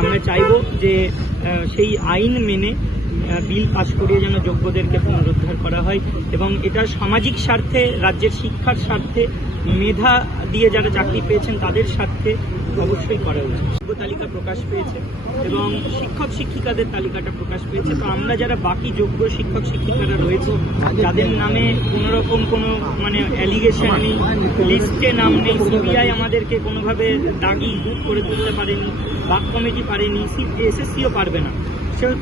আমরা চাইব যে সেই আইন মেনে বিল পাশ করিয়ে যেন যোগ্যদেরকে পুনরুদ্ধার করা হয় এবং এটা সামাজিক স্বার্থে, রাজ্যের শিক্ষার স্বার্থে, মেধা দিয়ে যারা চাকরি পেয়েছেন তাদের স্বার্থে অবশ্যই করা উচিত। তালিকা প্রকাশ পেয়েছে এবং শিক্ষক শিক্ষিকাদের তালিকাটা প্রকাশ পেয়েছে। তো আমরা যারা বাকি যোগ্য শিক্ষক শিক্ষিকারা রয়েছে, যাদের নামে কোনো রকম কোনো মানে অ্যালিগেশন নেই লিস্টে নাম নেই সিবিআই আমাদেরকে কোনোভাবে দাগি করে তুলতে পারেনি বাক কমিটি পারেনি এসএসসিও পারবে না।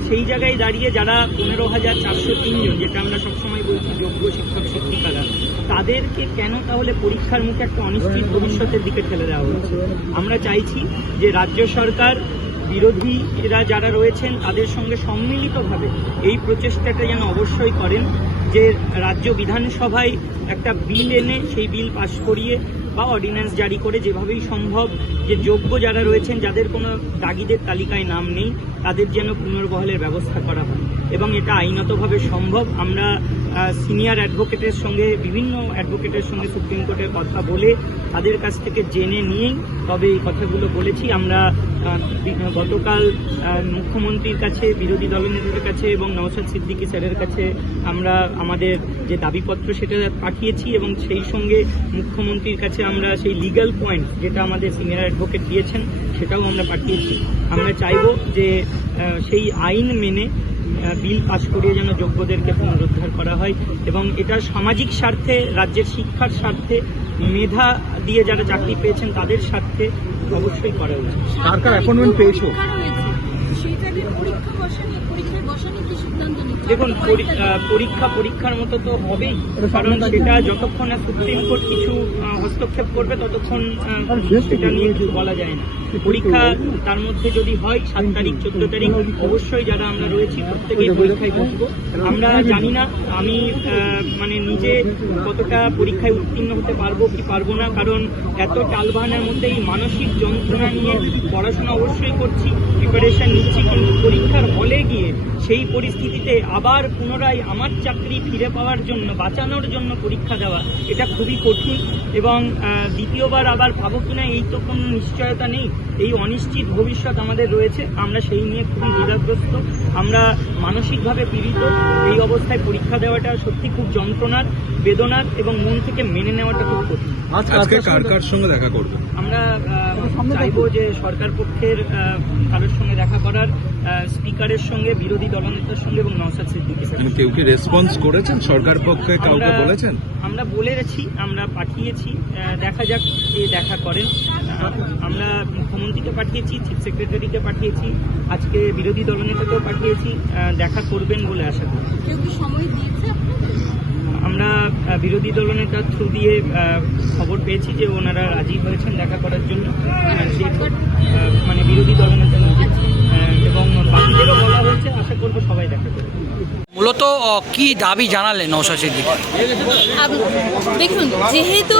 সেই জায়গায় দাঁড়িয়ে যারা পনেরো হাজার চারশো তিনজন, যেটা আমরা সবসময় বলছি যোগ্য শিক্ষক, শিক্ষিকারা, তাদেরকে কেন তাহলে পরীক্ষার মুখে একটা অনিশ্চিত ভবিষ্যতের দিকে ঠেলে দেওয়া হচ্ছে? আমরা চাইছি যে রাজ্য সরকার বিরোধীরা যারা রয়েছেন, তাদের সঙ্গে সম্মিলিতভাবে এই প্রচেষ্টাটা যেন অবশ্যই করেন, যে রাজ্য বিধানসভায় একটা বিল এনে সেই বিল পাশ করিয়ে বা অর্ডিন্যান্স জারি করে যেভাবেই সম্ভব যে যোগ্য যারা রয়েছেন, যাদের কোনো দাগিদের তালিকায় নাম নেই, তাদের যেন পুনর্বহলের ব্যবস্থা করা হয়। এবং এটা আইনতভাবে সম্ভব। আমরা সিনিয়র অ্যাডভোকেটের সঙ্গে, বিভিন্ন অ্যাডভোকেটের সঙ্গে সুপ্রিম কোর্টের কথা বলে তাদের কাছ থেকে জেনে নিয়েই তবে এই কথাগুলো বলেছি। আমরা গতকাল মুখ্যমন্ত্রীর কাছে, বিরোধী দলনেতাদের কাছে এবং নওশাদ সিদ্দিকী স্যারের কাছে আমরা আমাদের যে দাবিপত্র সেটা পাঠিয়েছি এবং সেই সঙ্গে মুখ্যমন্ত্রীর কাছে আমরা সেই লিগ্যাল পয়েন্ট যেটা আমাদের সিনিয়র অ্যাডভোকেট দিয়েছেন সেটাও আমরা পাঠিয়েছি। আমরা চাইব যে সেই আইন মেনে বিল পাশ করিয়ে যেন যোগ্যদেরকে পুনরুদ্ধার করা হয় এবং এটা সামাজিক স্বার্থে রাজ্যের শিক্ষার স্বার্থে মেধা দিয়ে যারা চাকরি পেয়েছেন তাদের স্বার্থে অবশ্যই করা উচিত। কার কার অ্যাপয়েন্টমেন্ট পেয়েছ? দেখুন পরি- পরীক্ষা পরীক্ষার মতো তো হবেই কারণ সেটা যতক্ষণ না সুপ্রিম কোর্ট কিছু হস্তক্ষেপ করবে ততক্ষণ সেটা নিয়ে কিছু বলা যায় না। পরীক্ষা তার মধ্যে যদি হয় সাত তারিখ চোদ্দ তারিখ অবশ্যই যারা আমরা রয়েছি প্রত্যেকেই পরীক্ষায় বসবো। আমরা জানি না আমি মানে নিজে কতটা পরীক্ষায় উত্তীর্ণ হতে পারব কি পারব না কারণ এত টালবাহানের মধ্যে এই মানসিক যন্ত্রণা নিয়ে পড়াশোনা অবশ্যই করছি প্রিপারেশন নিচ্ছি কিন্তু পরীক্ষার হলে গিয়ে সেই পরিস্থিতিতে আবার পুনরায় আমার চাকরি ফিরে পাওয়ার জন্য বাঁচানোর জন্য পরীক্ষা দেওয়া এটা খুবই কঠিন এবং দ্বিতীয়বার আবার ভাবো কিনা এই তো কোনো নিশ্চয়তা নেই এই অনিশ্চিত ভবিষ্যৎ আমাদের রয়েছে আমরা সেই নিয়ে খুবই দ্বিধাগ্রস্ত আমরা মানসিকভাবে পীড়িত এই অবস্থায় পরীক্ষা দেওয়াটা সত্যি খুব যন্ত্রণার বেদনার এবং মন থেকে মেনে নেওয়াটা খুব কঠিন। আজকে কার কার সঙ্গে দেখা করবে? আমরা চাইব যে সরকার পক্ষের কারোর সঙ্গে দেখা করার স্পিকারের সঙ্গে বিরোধী দলনেতার সঙ্গে এবং নওসাদ সিদ্দিকীর সঙ্গে। কেউ কি রেসপন্স করেছেন? সরকার পক্ষে কাউকে আমরা- বলেছেন? আমরা বলেছি আমরা পাঠিয়েছি দেখা যাক কে দেখা করেন। আমরা মুখ্যমন্ত্রীকে পাঠিয়েছি চিফ সেক্রেটারিকে পাঠিয়েছি আজকে বিরোধী দলনেতাকেও পাঠিয়েছি দেখা করবেন বলে আশা করি। কেউ কি সময় দিয়েছে আমরা বিরোধী দলনেতার থ্রু দিয়ে খবর পেয়েছি যে ওনারা রাজি হয়েছেন দেখা করার জন্য। মানে বিরোধী দলনেতা এবং বাকিদেরও বলা হয়েছে, আশা করব সবাই দেখা করবে। মূলত কি দাবি জানালেন সিদ্দিকী? আব- দেখুন যেহেতু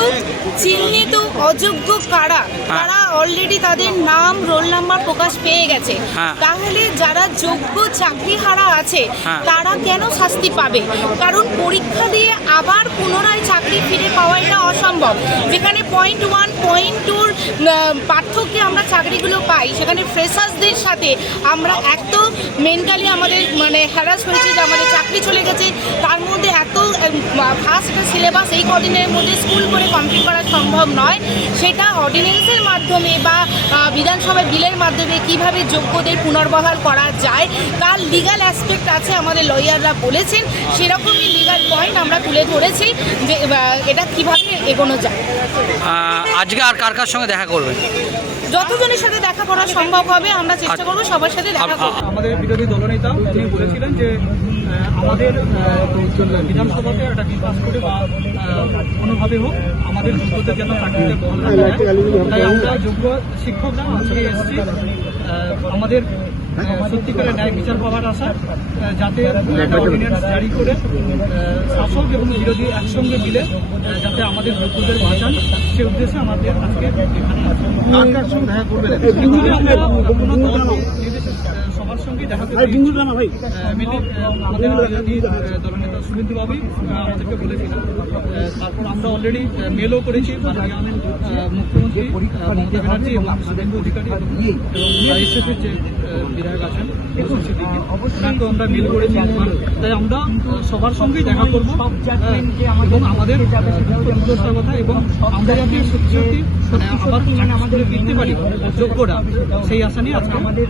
চিহ্নিত অযোগ্য কারা তারা অলরেডি তাদের নাম রোল নাম্বার প্রকাশ পেয়ে গেছে। হ্যাঁ। তাহলে যারা যোগ্য চাকরিহারা আছে হ্যাঁ। তারা কেন শাস্তি পাবে? কারণ পরীক্ষা দিয়ে আবার পুনরায় চাকরি ফিরে পাওয়া এটা অসম্ভব। যেখানে পয়েন্ট ওয়ান পয়েন্ট টুর পার্থক্যে আমরা চাকরিগুলো পাই সেখানে ফ্রেশার্সদের সাথে আমরা এত মেন্টালি আমাদের মানে হ্যারাস হয়েছে যে আমাদের চাকরি চলে গেছে। তার মধ্যে এত ফার্স্ট সিলেবাস এই কদিনের মধ্যে স্কুল করে কমপ্লিট করা সম্ভব নয়। সেটা অর্ডিন্যান্সের মাধ্যমে বা আহ, বিধানসভায় বিলের মাধ্যমে কীভাবে যোগ্যদের পুনর্বহাল করা যায় তার লিগাল অ্যাসপেক্ট আছে আমাদের লয়াররা বলেছেন। সেরকমই লিগাল পয়েন্ট আমরা তুলে ধরেছি যে এটা কীভাবে এগোনো যায়। আজকে আর কার কার সঙ্গে দেখা করবেন? যতজনের সাথে দেখা করা সম্ভব হবে আমরা চেষ্টা করব সবার সাথে দেখা আপ- করতে। আ- আমাদের বিরোধী দলনেতা তিনি বলেছিলেন যে আমাদের বিধানসভাতে একটা বিল পাস করে বা কোনোভাবে হোক আমাদের যোগ্যদের যেন চাকরিতে তাই আমরা যোগ্য শিক্ষকরা আজকে এসেছি। আমাদের সত্যিকারের ন্যায় বিচার পাওয়ার আশা যাতে একটা অর্ডিন্যান্স জারি করে শাসক এবং বিরোধী একসঙ্গে মিলে যাতে আমাদের যোগ্যদের বাঁচান সে উদ্দেশ্যে আমাদের আজকে এখানে আছে এগুলি আমরা কোনো সবার সঙ্গে দেখা ভাই আমাদের দলনেতা শুভেন্দু বাবু আমাদেরকে বলেছিলেন। তারপর আমরা অলরেডি মেলও করেছি মুখ্যমন্ত্রী মমতা ব্যানার্জি এবং শুভেন্দু অধিকারী এবং এসএফের যে বিধায়ক আছেন কৌশিক আমরা মেল করেছি তাই আমরা সবার সঙ্গেই দেখা করব। হ্যাঁ, এবং আমাদের দুর্দশার কথা এবং আমরা যাতে সত্যি সত্যি মানে আবার চাকরি আমাদের ফিরতে পারি যোগ্যরা সেই আশা নিয়ে আজকে আমাদের